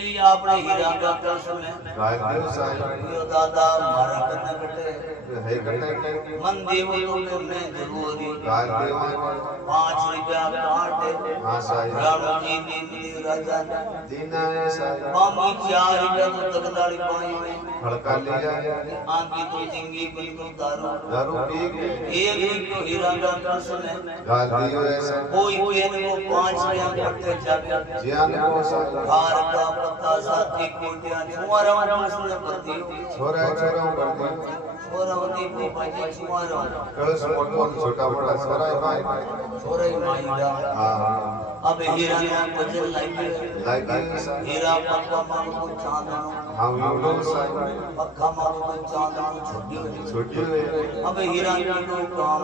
ये आपने हीरा का कलश में गायदेव साईं यो दादा मारा कन्ने कटे है कटे मन देव तो मैं जरूरी गायदेव 5 रुपया काटे हां साईं राम जी दीन राजा ने दीना है साईं मामी 4 रुपया तो तकदाड़ी पाई में हड़का लिया आंधी तो जिंदगी बिल्कुल दारू पी के एक रुपया हीरा का कलश में गायदेव ऐसा कोई केन को 5 रुपया करते जावे जियान को साईं हार का पत्ता साथी कोटिया छुआरा वाला पति छोरा कर दे छोरावती को बाजी छुआरा कलश मोटो छोटा बड़ा छोरा है भाई छोरा ही माईदा हां अब हीरा ने बचन लाइक हीरा पक्का मांगो को चांदनो हां वीडो साईं पक्का मांगो को चांदनो छोटी है अब हीरा की को काम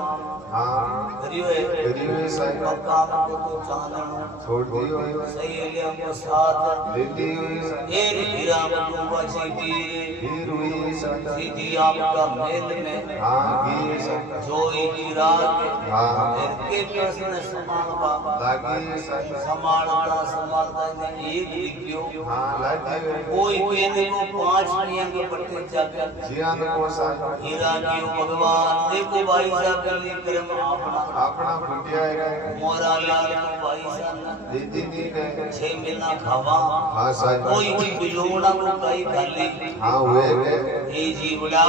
हां करियो है साईं पक्का मांगो को चांदनो छोड़ दियो है सही ले हमको साथ दे दियो है एक हीरा को बाजी की हीर हुई साईं सीधी आपका मेल में हां की साईं जोई की रात हां के प्रश्न समान बाबा लागी साईं संभालता ने एक लिखियो हां लागी कोई केने को 5 नियम के पट्टे जावे जियान को साईं हीरा की भगवान देखो भाई साहब के कर्म अपना फुटिया है मोरा लाल को भाई साहब दीदी ने 6 महीना खावा हां साईं कोई की बिलोड़ा को कई खाली हां हुए के ए जीवड़ा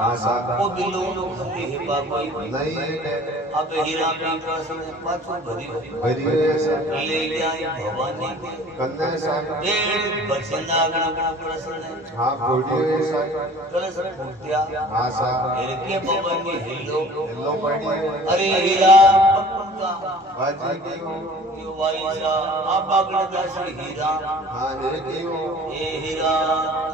हां साईं को बिलोड़ो कभी हिपा कोई नहीं है अब हीरा की प्रश्न पाछो भरी भरी है ले गया भवानी के कन्ने साईं डेढ़ बचना गण प्रश्न हां फुटियो है साईं कलश फूटिया हां साईं इनके भवानी हिलो हेलो पड़ी अरे हीरा पक्का बाजी की यो वाईसा आप आगण दास हीरा हां है की ए हीरा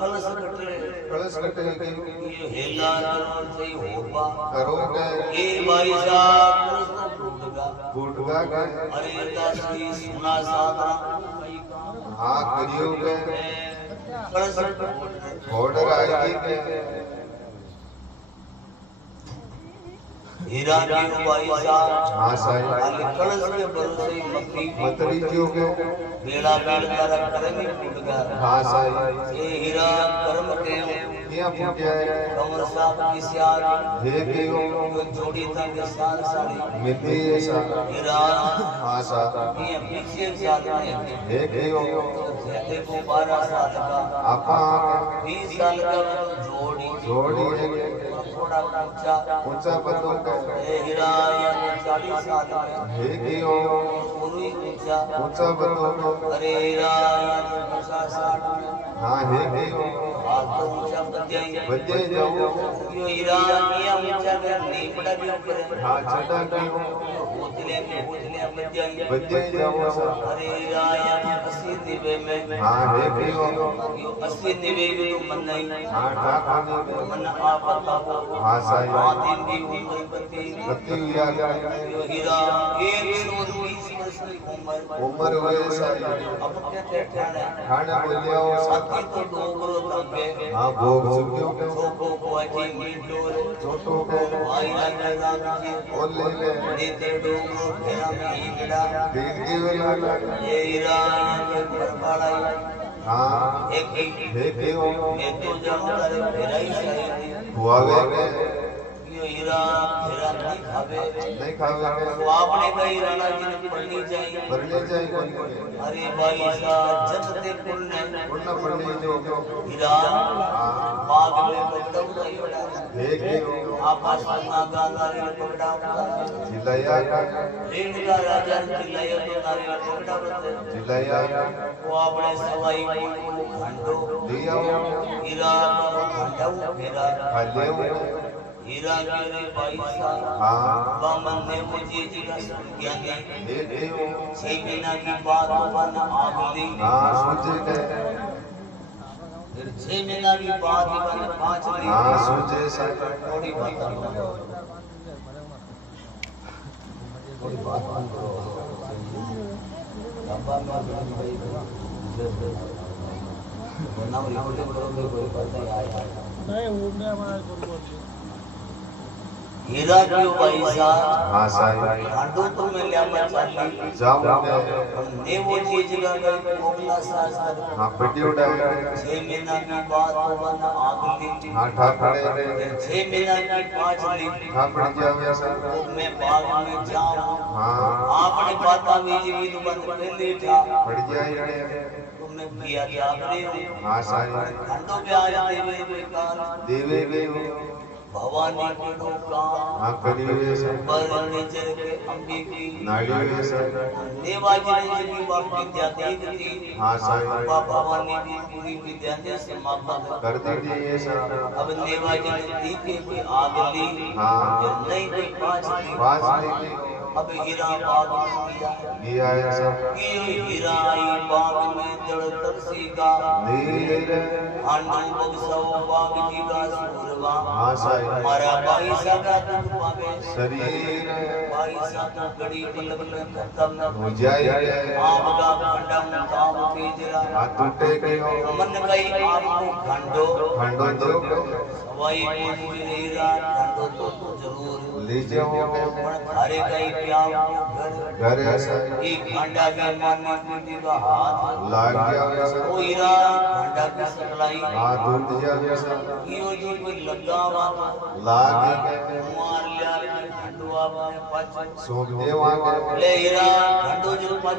कलश कटे कलश कटे की ये हीरा करोड़ से होगा करो के ए वाईसा कलश फूटगा के अरे दास की सुना साधना हां करियो के कलश ऑर्डर आएगी के हीरा की वाईसा हां साईं खाली कलश के भरोसे मतरी जो के बेड़ा बेड़ा कर्म ही फूट गया हां साईं ये हीरा कर्म के किया फूटिया है कमर साहब की सियार है की जो जोड़ी था के साल साड़ी मिलती है सा हीरा हां साईं ये पीछे साल में है की देखो 12 साल का आपा 20 साल का जोड़ी है थोड़ा ऊंचा पदों का ये हीरा या 40 साल का है की पूरी ऊंचा पदों का अरे हीरा या 50 साल में हां है की हाथ तो ऊंचा बजे जाओ यो हीरा या ऊंचा के नहीं पड़ा के ऊपर हां छटा की उतले बजे जाओ सा अरे हीरा या 80 निवे में हां है की यो 80 निवे में तो मन नहीं हां ठाकुर मन आप बताओ हां साईं दिन की उम्र बत्ती हुआ यो हीरा 120 वर्ष की उम्र हुए साईं अब क्या ठाणे खाना बोलिया हो साथी तो डोगरो तबे हां भोग चुकियो के छोको कोठी मीठोर छोटो के भाई लगा जी ओले के नेते डोगरो फेरा में हीरा देख के वाला ये हीरा ये बरबाड़ा हां एक है की ये तो जानो तारे फेरा ही चाहिए हुआवे के यो हीरा फेरा नहीं खावे के तो आपने कही राणा जी ने पढ़नी चाहिए परले जाई कोई अरे भाई साहब जब ते पुण्य उन्ना पढ़नी जो हीरा बाग में पकड़ो नहीं बड़ा है की आपस में गाना रे पकड़ा चिल्लाया का रेड का राजा चिल्लाया तो नारे पकड़ा बते चिल्लाया वो अपने सवाई को खंडो दिया हीरा खंडो फेरा खाले हीरा के रे भाई साहब हां बामन ने मुझे जिला ज्ञान है की 6 महीना की बात बन आग दी हां सोचे के फिर 6 महीना की बात बन 5 दिन हां सोचे साईं थोड़ी बात थोड़ी बात करो लंबा में भाई नाम रिकॉर्डिंग करोगे कोई बात नहीं आएगा नहीं वो मैं हमारा करूंगा हीरा क्यों भाई साहब हाँ साईं खांडो तो मैं लिया चाली जाऊंगे ने वो चीज का कोगला शास्त्र हाँ पेटी उठाए 6 महीना की बात हो बना आगली हाँ ठाकरे 6 महीना की 5 ली ठाकरे जावे सर मैं बाग में जाऊं हाँ आपने बाता बीज बीज बंद कर ली था पड़ जाए तुमने किया क्या करे हाँ साईं खंडो ब्याज देवे बेकार देवे भवानी की काम हाँ करिए सर पर नीचे के अंबी की नाड़ी सर देवाजी ने जितनी बात विद्या दी थी हाँ साईं भवानी की पूरी विद्या ने समाप्त कर दीजिए सर अब देवाजी ने दी थी कि आग ली हाँ नहीं कोई पाँच देखिए अब हीरा बाग में दिया है सर हीरा आई बाग में जड़ तरसी का नीर आंडू बक्सो बाग जी का सूरवा हाँ साईं हमारा भाई सागा दूध पावे शरीर भाई सागा गड़ी पलक में खत्म न हो जाए आम का खंडम ताम तेजरा हाथ टूटे के मन गई आपको खंडो खंडो दो सवाई कोई हीरा खंडो तो जरूर लीजिए पण थारे कई प्याम घर सर एक खंडा के मानने बुद्धि का हाथ लाग गया सर वो हीरा खंडा की सकलाई हाथ टूट गया सर यो जी कोई लगावा लाग मार लिया खंडवा में पच सोख देवा ले हीरा खंडो जो पच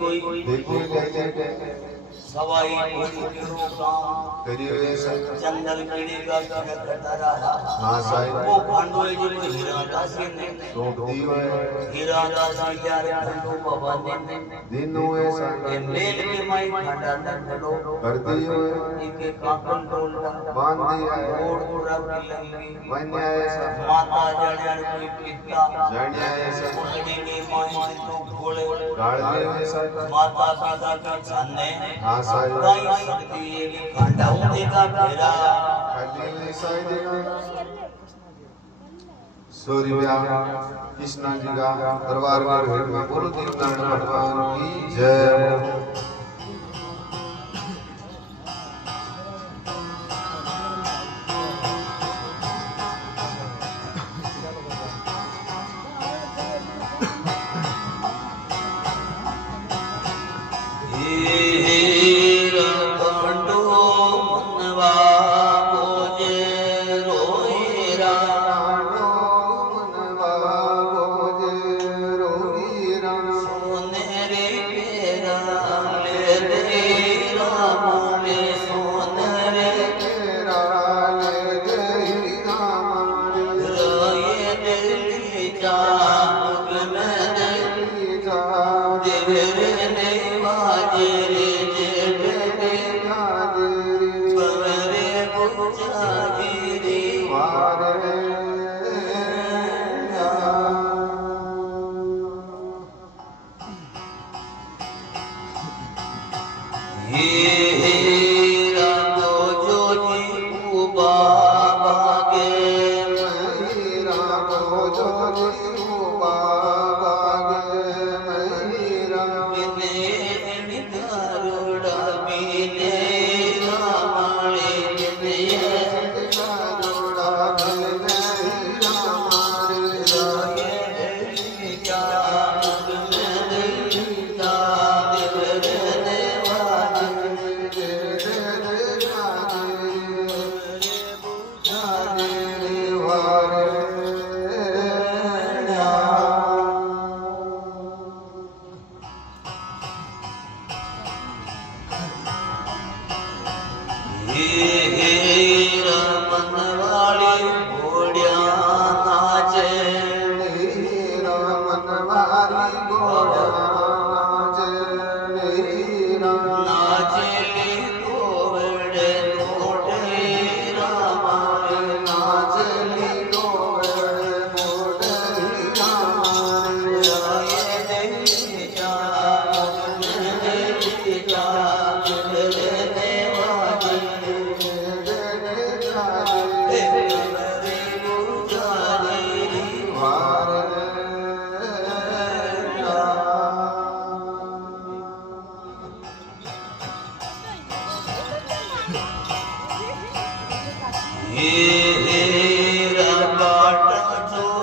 कोई देखो ले सवाई कोई केरो काम करिए सर जंगल कीड़े का कटा रहा हाँ साईं वो खंडो जो हीरा दासी ने सोख दियो है हीरा दासी यार खंडो बाबा ने दिन हुए सर ये मेल के माई खंडा दंडलो कर दियो है इनके काकन टोल बांध दिया है ओड़ पूरा की लंगी बन आए सर माता जड़ियां कोई पिता जाने आए सर कुंडली के माई तो घोड़े गाड़ दिए सर माता पिता का छाने हाँ साईं गाय शक्ति ये खंडा उनका घेरा खाली साईं सूर्य कृष्णा जी का दरबार में बोलो दीपनारायण भगवान की जय हे रा बाट जो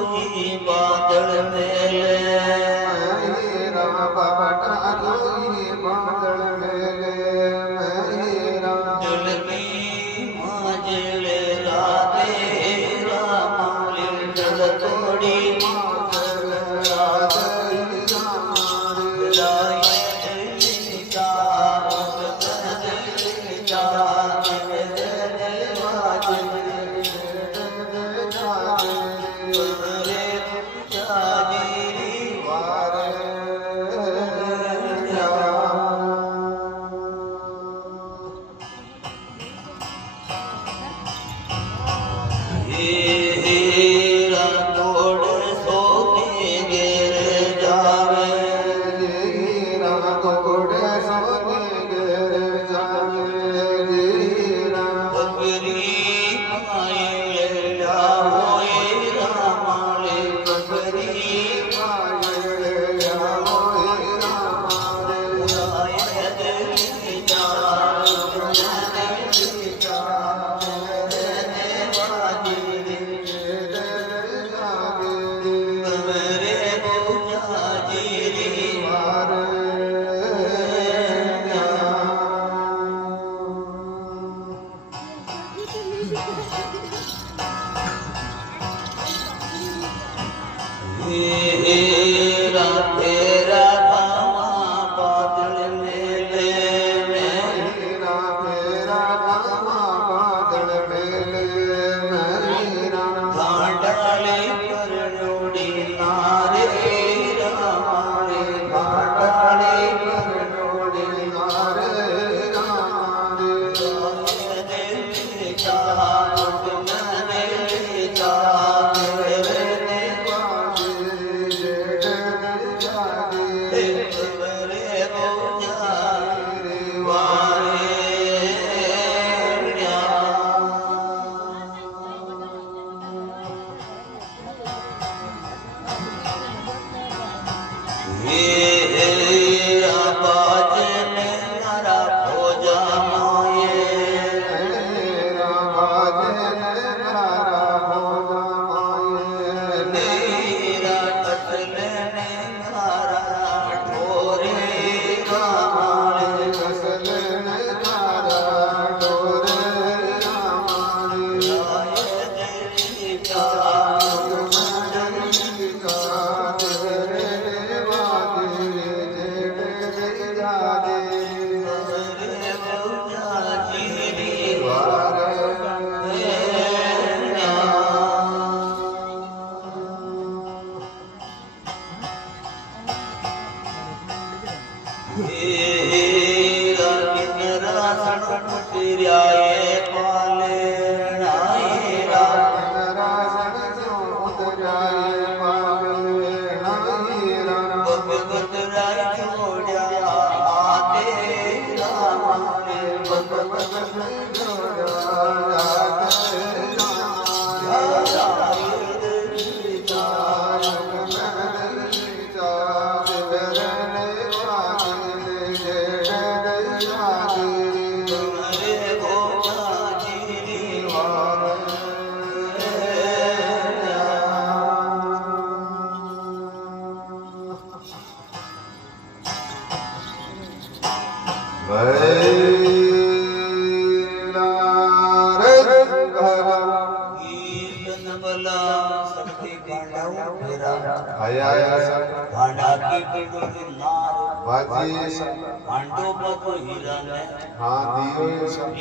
उतराए पाले भगवत राय छोड़ा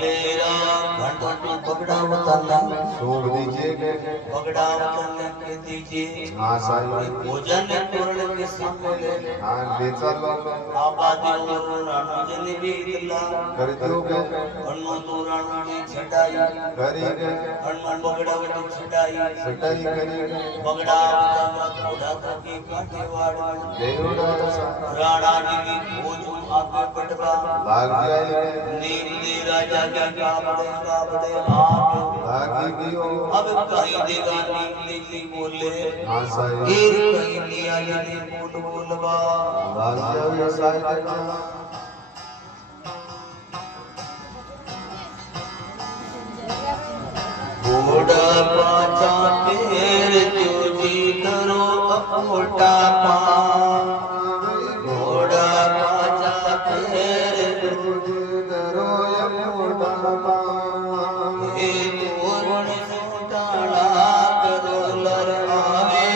तेरा भोजन पूर्ण के सामने आबादी अनुजन भी कर दोगे अन्न तोरण की छटाई करेंगे अन्न बगड़ावट छटाई सटाई करेंगे बगड़ा घोड़ा की काठीवाड़ राणा जी की भोज आगे पटवा लाग जाएंगे नीम दे राजा के काबड़े आप लागी दियो अब कहीं देगा नीम दे बोले हाँ साईं एक कहीं दिया जाने बोल बोलवा लाग जाओ साईं घोड़ा पाचा पैर जो जी करो अपोटा पा घोड़ा पाचा पैर जो जी करो अपोटा पा हे पूर्ण सुटाड़ा करो लर आवे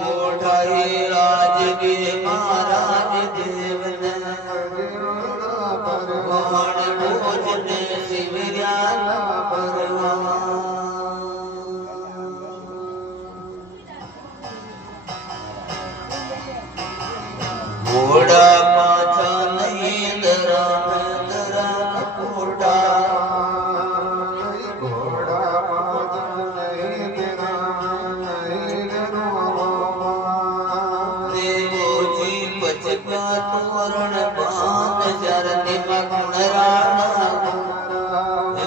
मोढ़ाई राज के महाराज देवन भगवान भोजन शिवरिया घोड़ा पाछा नहीं दरा घोड़ा घोड़ा पाछा नहीं तेरा नहीं देवो जी बचका तोरण बांध चरने मगुण राणा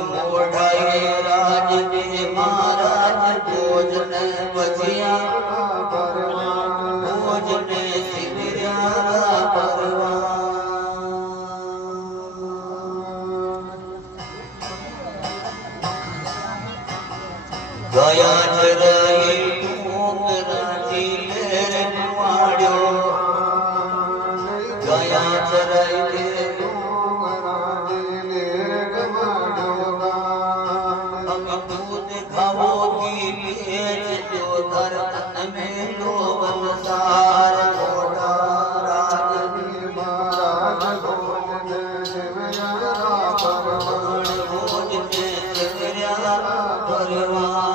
मोढ़ाई राज के महाराज भोजन बचिया भोजन शिवरिया गया चराई ठोकराची लेर कुआड़ो गया चराई ले अब दूध खाओगी पेट जो धरतन में लोवन सार घोड़ा राज भोज में शिवरिया परवान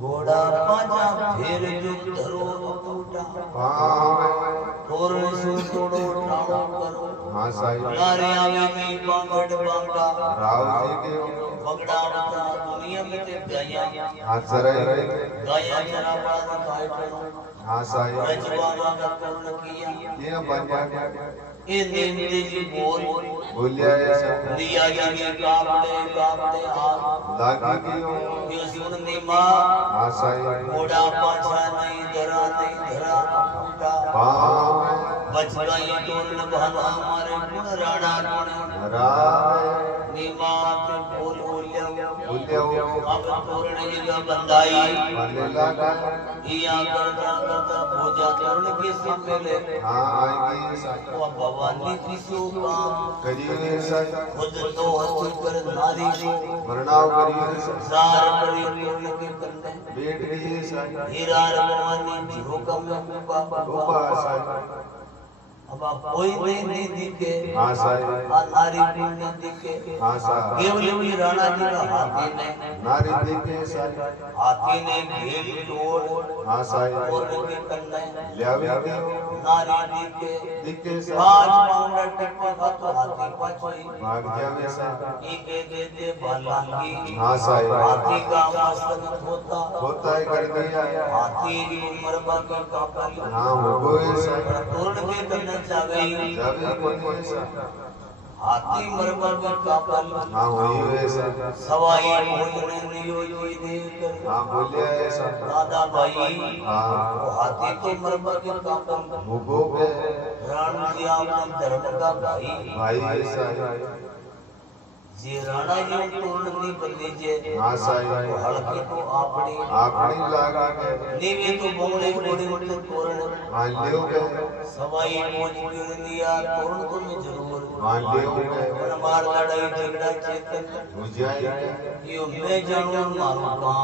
घोड़ा पाजा फेर जो धरो टूटा तोरण से तोड़ो ठाड़ो करो हाँ साईं नारे आवे की बांगड़ बांगा राव जी के बगड़ा बता दुनिया में ते गया हाथ सराय गया जरा बड़ा काटो हाँ साईं रजवाना का पूर्ण किया ये बन गया ये नींद जी बोल बोलिया ऐसा दिया जाने कापड़े हाथ लागी दियो ये सुननी माँ हाँ साईं घोड़ा पाछा नहीं धरा टूटा पाँव बच गई तोरण बहना हमारे गुण राणा गुण राम नीमा के बोल बोलिया अब तोरण जगह बंदाई बंदे लगा इया करता करता भोजा तोरण के सामने हाँ आएगी साईं वो भवानी की शोभा करिए साईं खुद तो हस्ती कर नारी को मरणाव करिए सार करी तोरण के बंदे बेट गई साईं हीरा भवानी जी हुक्म में बाबा ऊपा साईं अब आप कोई नहीं दिखे हाँ साईं नारी पुण्य दिखे हाँ साईं केवल राणा जी का हाथी ने नारी दिखे साईं हाथी ने घेर तोड़ हाँ साईं और के कन्ने ल्यावे दियो नारी दिखे पांच साईं पाउंड टिप्पा का तो हाथी पाछोई भाग जावे साईं एक दे बालांगी हाँ साईं हाथी का मस्तक होता है कर दिया हाथी की उम्र बाकी का कर हाँ हो गए साईं तोड़ के करना चाहे जब कोई साईं हाथी मरबा में कापल हाँ हुई वैसा सवाई भोजन नियो जी देकर हाँ बोलिया ऐसा दादा भाई हाँ वो हाथी तो मरबा के कापल मुगो के राणा जी आपने धर्म का भाई भाई ऐसा जी राणा जी तोड़ नहीं बदली जे हाँ साईं वो हल्की तो आपनी लागा के नीवे तो बंगले बड़े बड़े तोरण हाँ लियो के सवाई मोज गिर लिया तोरण तो मैं जरूर हाँ लियो के पर मार लड़ाई झगड़ा चेतन बुझाई यो मैं जानू मारू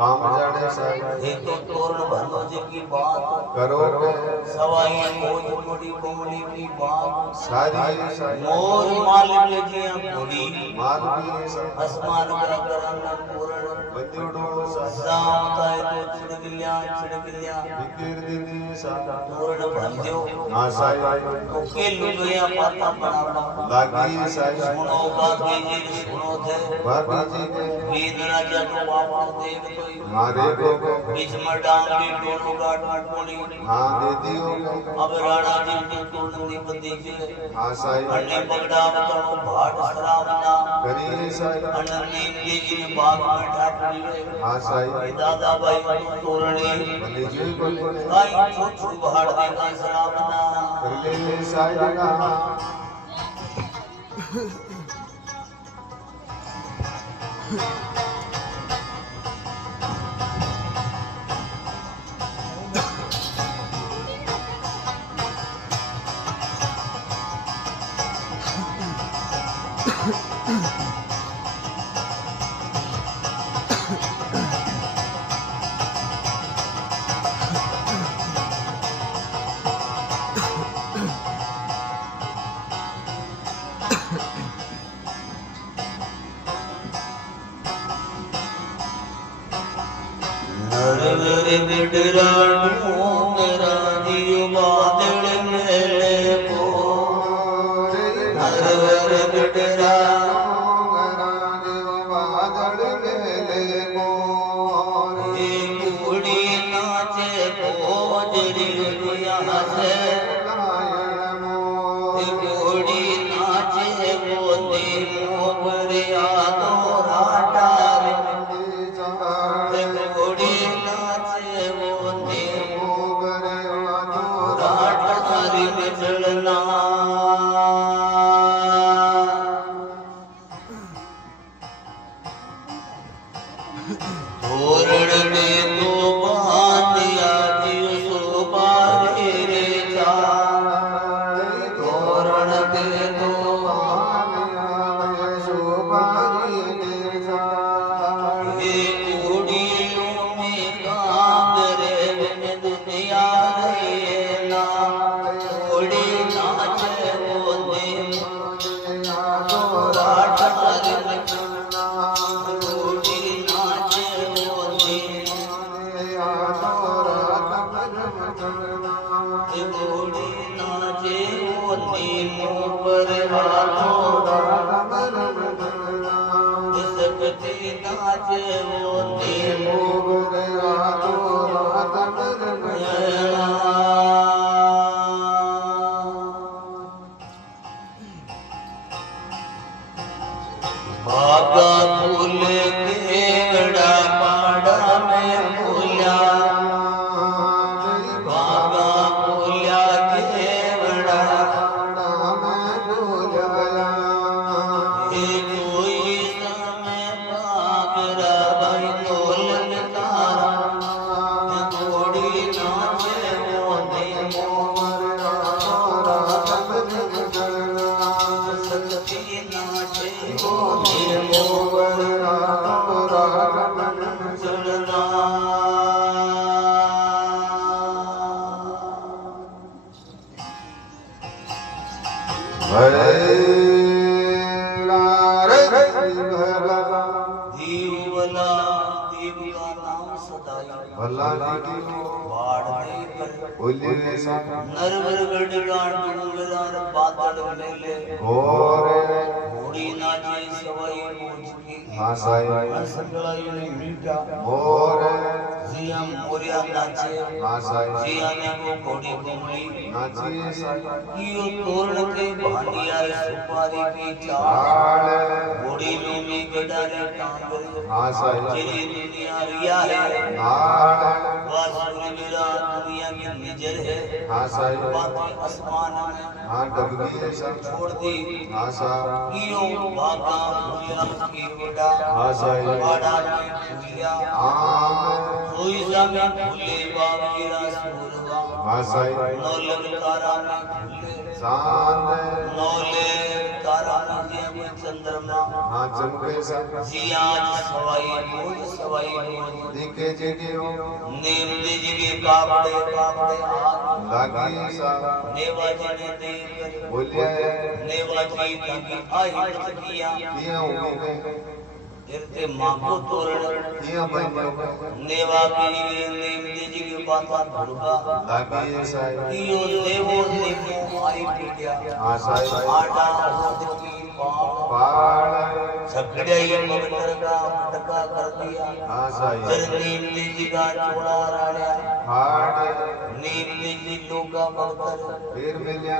काम जाने साईं ये तो तोरण भंडो जी की बात करो के सवाई मोज मोड़ी बंगले की बात सारी साईं मोर मालिक जी बड़ी माल भी ऐसा आसमान का करन पूरण बंदियों सा जाता है तो छिड़गिलिया विकेर दीदी सा तोरण भंजो हाँ साईं तो के लुगया पाता बनावा लागी साईं सुनो का जी सुनो थे बाबा जी के वीर राजा तो बाबा देव तो मारे को बीच में डांग भी दोनों गाट कोनी हाँ दे दियो के अब राणा जी की तोड़नी बंदी के हाँ साईं अन्ने बगड़ा तो भाट सरावना करिए साईं अनंती देवी ने बाग में ठाकुरी रे हाँ साईं दादा भाई तोरणी बंदी जी बोले काई छोट भाड़ दे का सरावना कर ले साईं का नरवर बिडरा मेरा जीव बादल मेरे को नरवर बिडरा कुड़ी नाचे भोजरी यहाँ से कुड़ी नाचे बोली मोगरिया तो राटा कुड़ी नाचे बोली राटा में चलना तोरण में तो बांधिया जीव सुपारी रे जा तोरण में तो ये कुड़ियों में काम रे में दुनिया रे ना कुड़ी नाचे बोले राठा रे कुड़ी नाचे बोले कुड़ी नाचे बोले मुँह पर हाथों सकती नाचे बोले बाबा फूल केवड़ा पाड़ा में फूला बाबा फूला केवड़ा ये कोई समय पागरा भाई तोलन तारा थोड़ी नाचे मोने सकती नाचे मोने दीवला देव का नाम सदाई भला जी बाढ़ दे कर बोले सा नरवर गढ़ डूंगरार बादल मेले और घोड़ी नाचे सवाई मोज की हाँ साई सकलाई ने मीठा और जिया मोरिया नाचे हाँ साई जिया ने वो घोड़ी घुमली नाचिए साई यो तोरण के भांडिया सुपारी की चाल आड़ घोड़ी में गडारे कांगरे हाँ साई तेरी दुनिया रिया है आड़ वासुर मेरा दुनिया की नजर है हाँ साई बाकी आसमान में हाँ डबगी है सा छोड़ दी हाँ सा कियो भागा भूया की बेटा हाँ साई बाड़ा में भूया आम सोई जामे भूले बाबीरा सूरवा हाँ साई नौलग तारा में भूले चांद नौले तारा में जेब चंद्रमा हाँ चमके सा जिया सवाई मोज दिखे जेडियो नेम दीजिए पापड़े पापड़े हाथ लागी सा नेवाजी ने देकर बोलिया नेवाजी की आई किया किया उगे इरते माको तोरण किया बनियो नेवा की नेम दीजिए बाता धुरगा लागी सा कियो देवो नेमो आई पिटिया हाँ साई आटा होद की पाड़ झगड़े पवित्र का टका कर दिया हाँ साई नीम दीजिए का चोड़ा राड़ा हाड़ नीम दीजिए लोगा पवित्र फिर मिलिया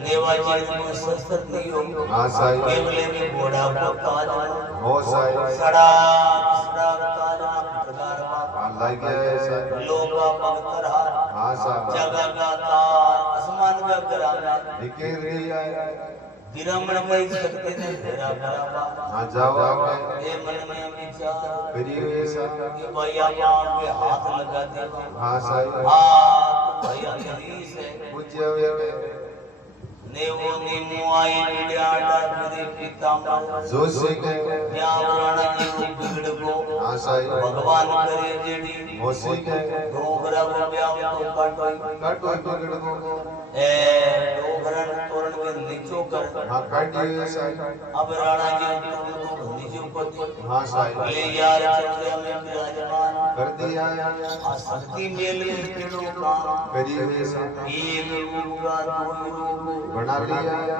नेवाजी को शस्त्र दियो हाँ साई केवले में घोड़ा को ताज हो साई सड़ा सड़ा ताज प्रकार हाँ लागी सा लोगा पवित्र हाँ सा जगह का तार आसमान का कराना दिखे दिया विरमण में सकते ने तेरा बराबा हाँ जावा के ये मन में विचार करियो सा कि भैया पांव पे हाथ लगा दे हाँ साई हाथ भैया यही से पूज्य वे नेवो नेमो आई बिड़ाड़ा मेरे पिता जोशी के व्यावरण की बिगड़ को हाँ साई भगवान करे जेडी मोसी के डोगरा को व्याव तो काटोई काटो पकड़ को ए डोगरन तोरण के नीचो कर हाँ काटियो साई अब राणा जी तोरण को नीचो कर हाँ साई ले यार चंद्र में विराजमान कर दिया आ शक्ति मेल में केड़ो काम करियो सा एक रूप का दो रूप बना लिया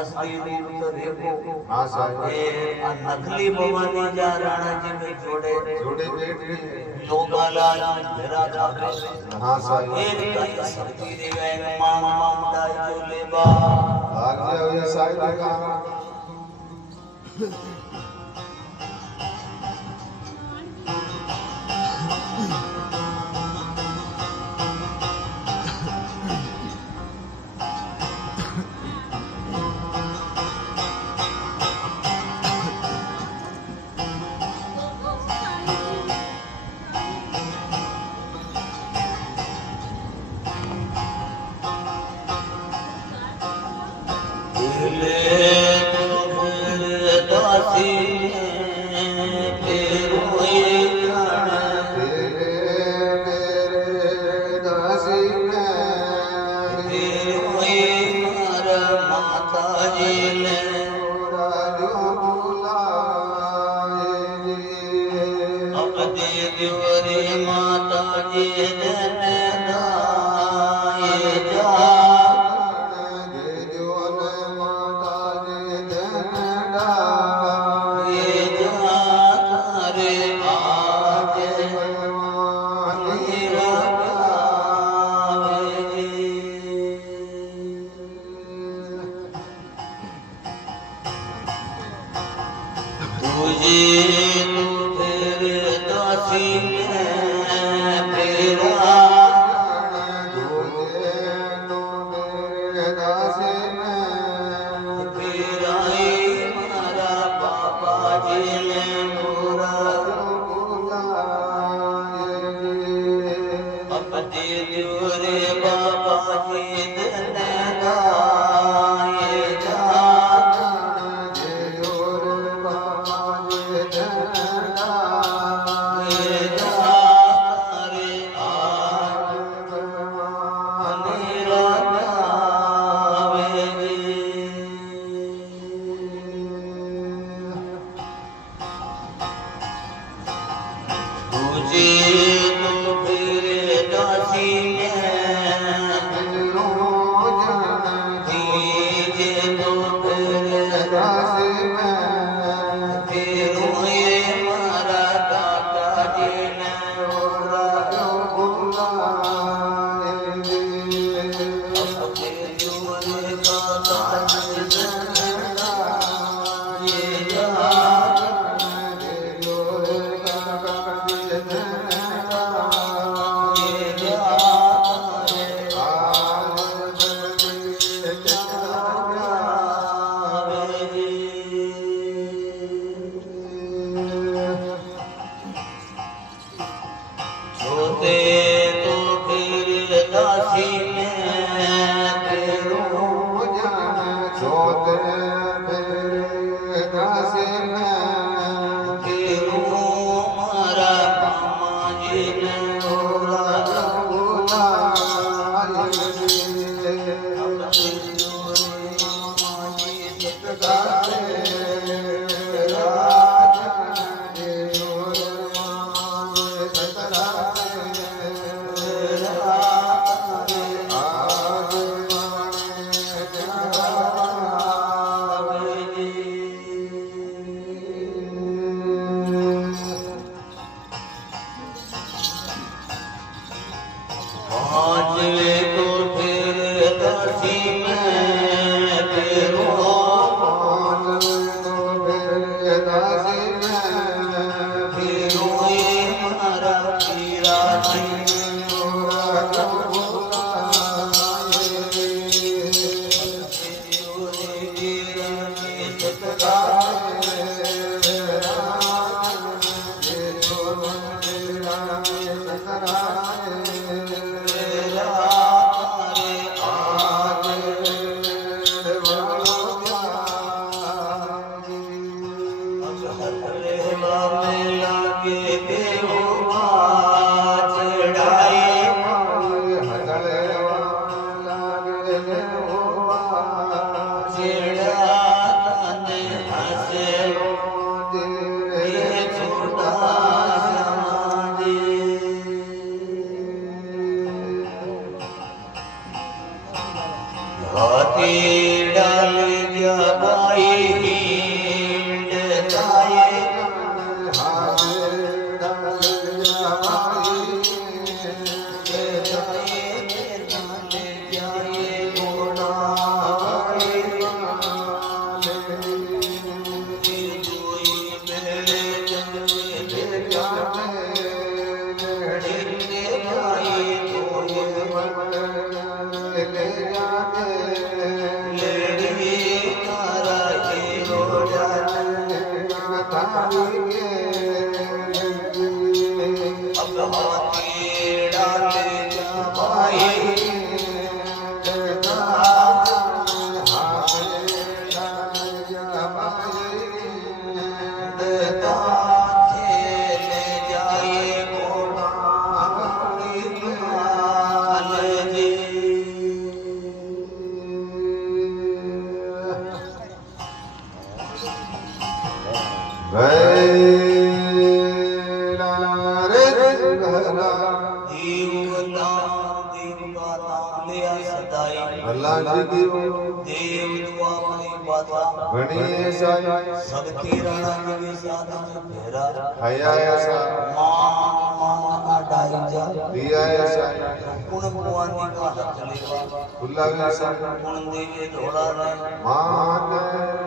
असली रूप तो देखो हाँ साई ए नकली भवानी जा राणा जी में जोड़े जोड़े पेट के लोगा लाल मेरा खावे हाँ साई एक कई शक्ति देवे मां ममता जो लेबा लाग जाओ ये साई लगा Yeah.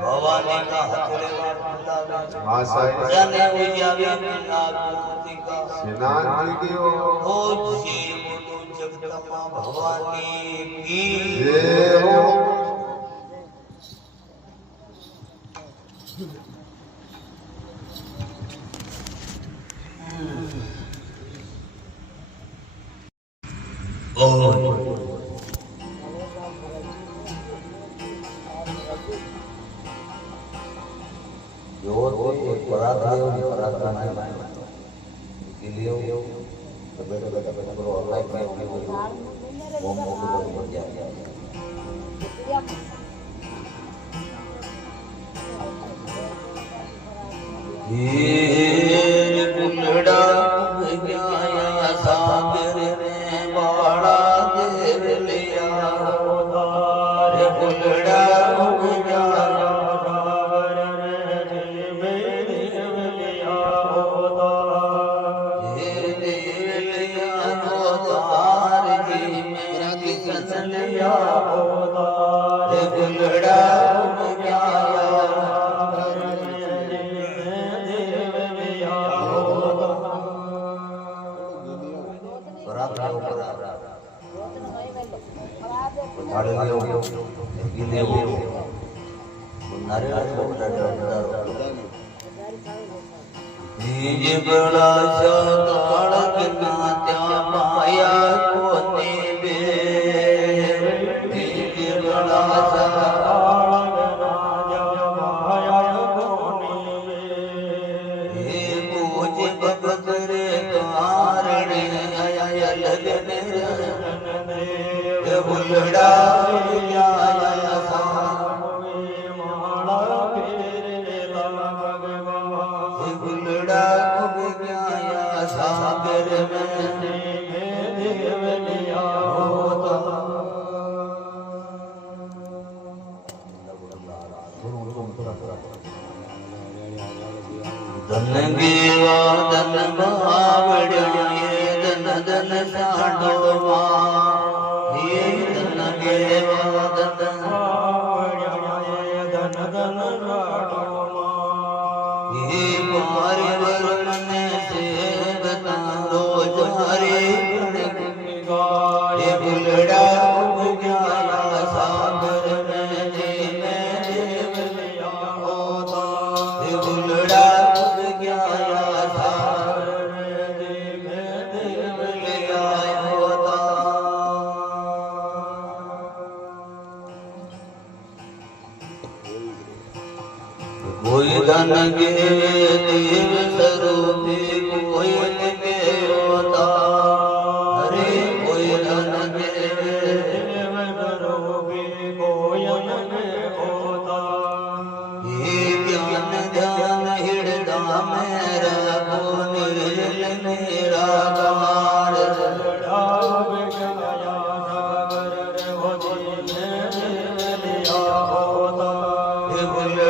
भवानी का हाथ लेवा जने उजावे नागमती का श्रीनाथ जी की ओ जीव जगदम्बा भवानी की जय हो। भुल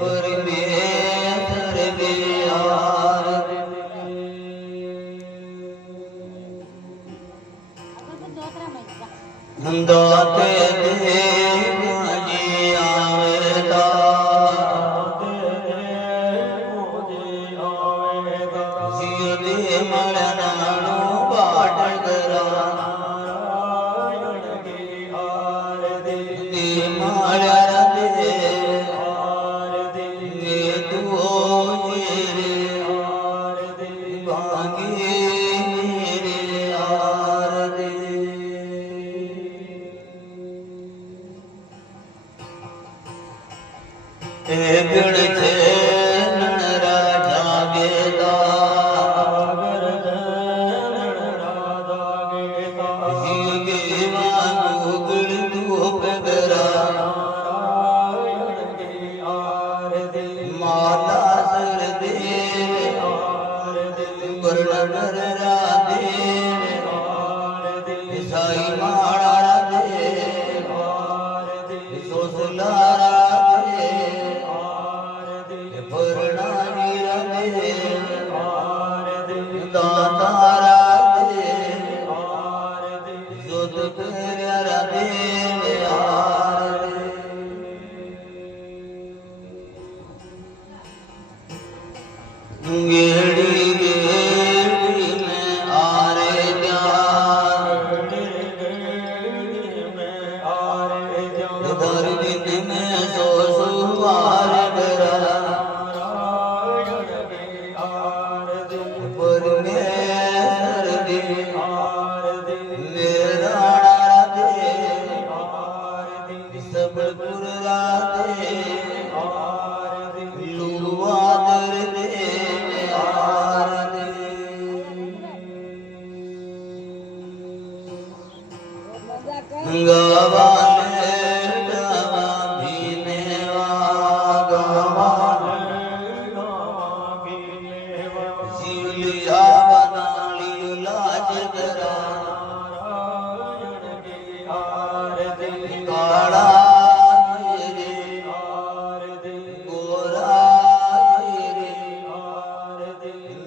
परमेश्वर बिहार दाते दे मुझे आवेदा जियो दे मरनानो बाट करा दे मार दे ये तू मेरे बांगे मेरे आर दे बिड़ थे नरा जागेदा देवानु गुड़ धूप गरा माला सर दे वर्ण नर राधे साई माड़ा राधे सोसला गेड़ी गेड़ी में आरे दर दिन में सो सुवार करा परमेश्वर दे मेरा दे सब गुर राधे लुआ दर दे आर दे गवाले गवा भीने शिवलिया बना लियो लाज करा काला गोरा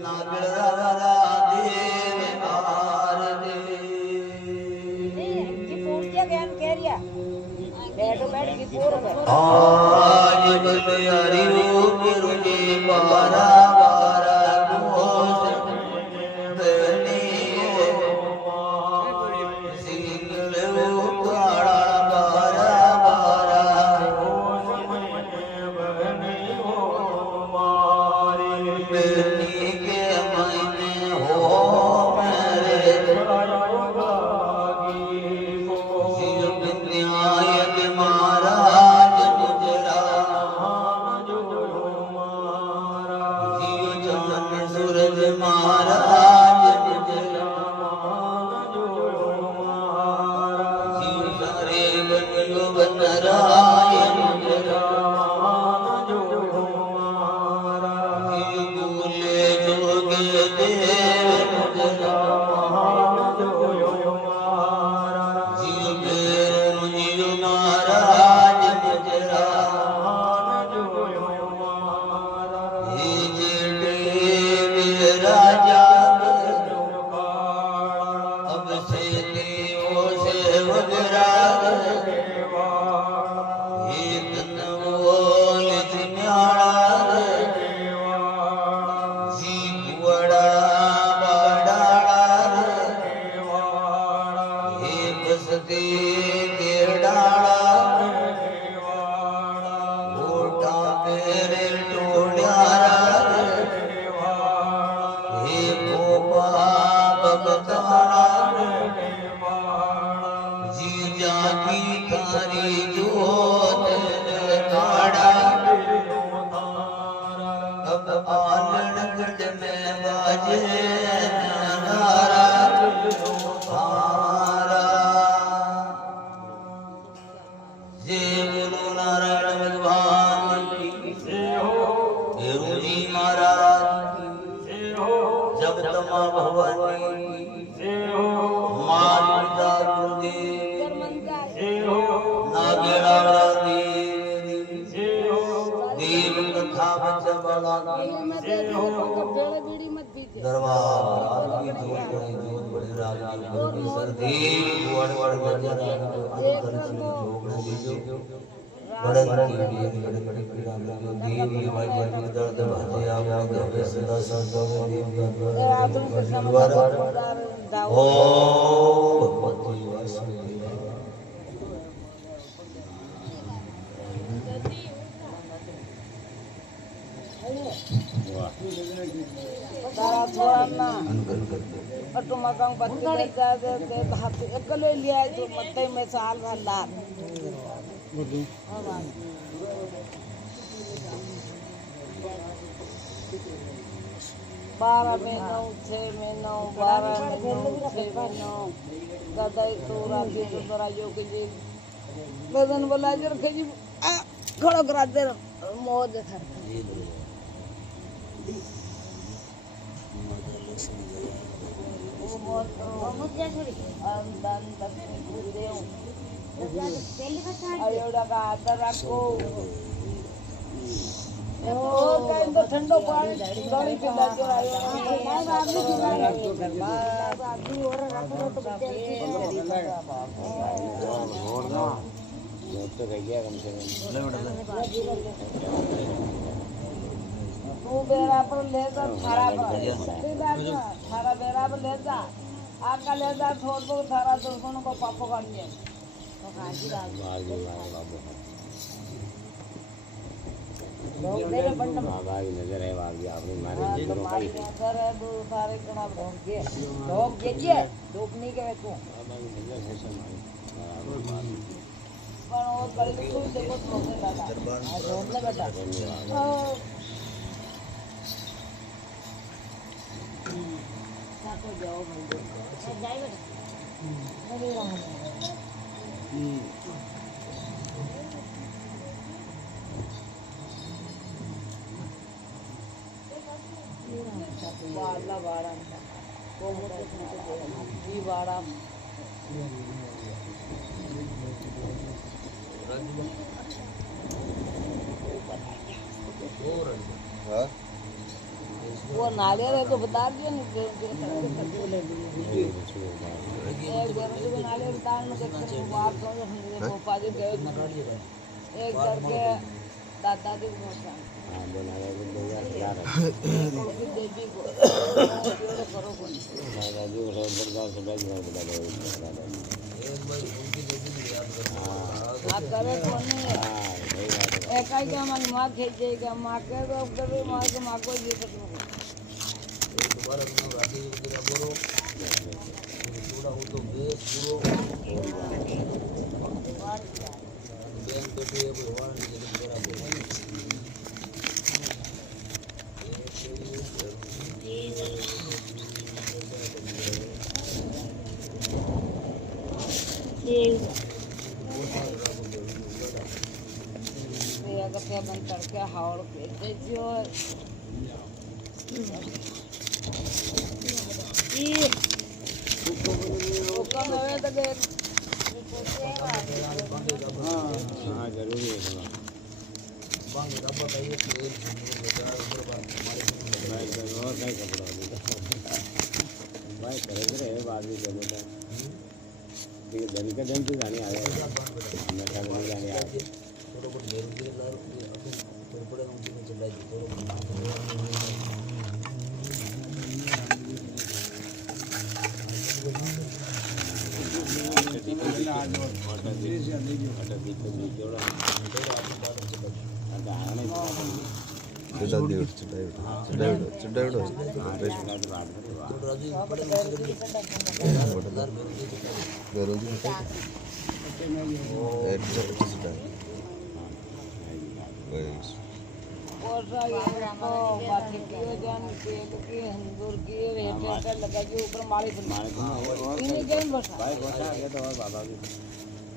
नागरा देव आर दे आज बलियारी गुरुजी बारा बारा घोष बनी सिंगल काड़ा बारा बारा बनी के मैंने हो मेरे शिव विनायक महाराज गुजरा बच्चा बच्चा बाला की दरबार की जोत बड़ी राग की सर्दी वड़ वड़ गजर बड़े बड़े बड़ी पीड़ा में जो देव निवाई बड़ी दर्द भजे आवे गवे सदा संतो देव का ओ भगवती वासुदेव तारा थोड़ा ना अटो मकान बत्ती कर दे हाथ एकले लिया जो मत्ते में साल भर लाग बारह महीनों 6 महीनों 12 महीनों 6 महीनों गदाई तोरा जी तोरा जो के जी बदन बोला जो रखे जी खड़ो करा दे मोह देखा ठंडो पानी गड़ी पिला जो तू बेरा पर ले जा थारा बेरा पर ले जा आका ले जा छोड़ दो थारा दुश्मनों को पापो काटिए नजर है आपने मारे नजर है दो सारे कड़ा लोग देखिए डूबनी के तू पर और बड़ी कोई देखो छोड़ने लगा छोड़ने बेटा को जाओ भाई जाए बेटा नहीं रहा वाला वाड़ा को मोटे वाड़ा वो नारियल है तो बता दिया नहीं नारियल डालने के बात एक करके दादा दी माँ खेचेगा माँ के तो माँ को माँ को ये बंद करके हावड़ हाँ जरूरी है और नहीं कपड़ा भाई करे रहे बाद में चलो ठीक है दिन का दिन तो जाने आया जाने आया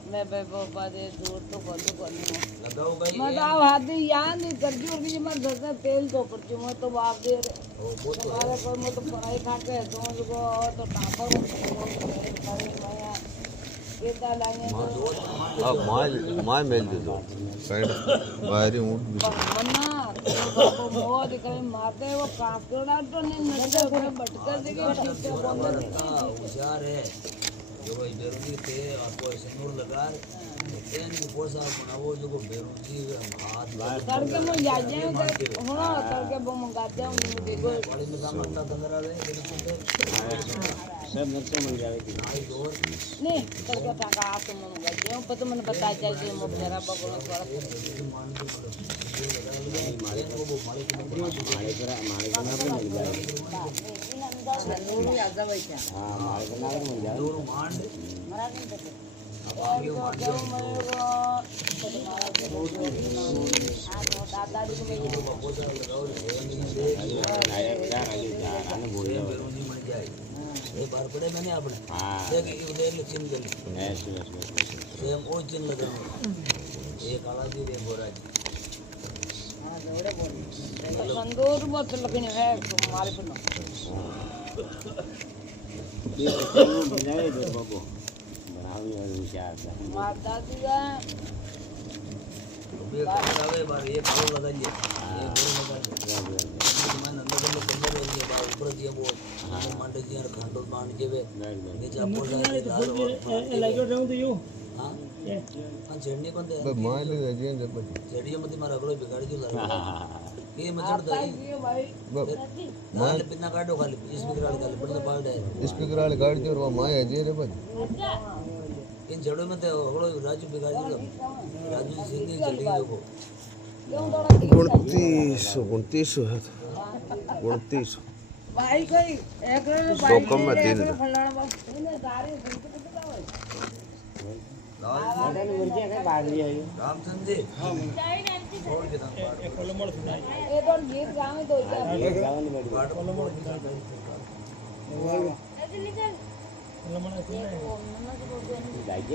मैं बाबा दे दूर तो हाथी यहाँ नहीं कर दी मैं घर तेल तो पर मैं तो बाप दे तुम्हारे पर मैं तो पढ़ाई खा के तुम लोग तो टापर माय मेल दे दो साइड बाहरी ऊँट भी मन्ना वो मोह दिख रहे मारते वो कांस कर डाल तो नहीं नजर ऊपर भटकर देखे होशियार है जो भाई बेरोजी थे आपको सिंदूर लगा तेन की पोसा बनाओ जो को बेरोजी हाथ करके मैं जा जाऊंगा होना करके वो मंगा जाऊंगी देखो बड़ी में समझता तंदरा रे सब नक्शा मिल जाएगी नहीं करके टाका आप तो मंगा जाऊं पर तो मैंने बताया चाहिए मैं मेरा बगल वाला बार पड़े मैंने अपने उधर चिन्ह गली सेम वो चिन्ह लगे एक काला भी एक गोरा जी संदूर बहुत लगने है हमारे पे माता जी का बार एक गोल लगा लिए एक गोल लगा लिए मैं नंदा को कंदर हो गया बार ऊपर दिया वो मांडे जी और खंडो बांध के वे नीचे आपको लाइक रहूं तो यो हां हां चढ़ने को दे मां ले जे जब चढ़ियो मत मारा अगलो बिगाड़ी जो लगा ये मचड़ दे भाई माल पिन्ना काटो खाली स्पीकर वाले खाली पड़ने पाल दे स्पीकर वाले गाड़ी दे और वो मां है जे रे बस इन जड़ों में तो अगलो राजू बिगाड़ी जो राजू सिंह ने चली गई वो 29 है 29 भाई कोई एक सौ कम में 3 फलाना बस इन्हें दारे बिल्कुल पता है रामचंद्र जी छोड़ के दाम ये तो गीत गावे दो चार लाइक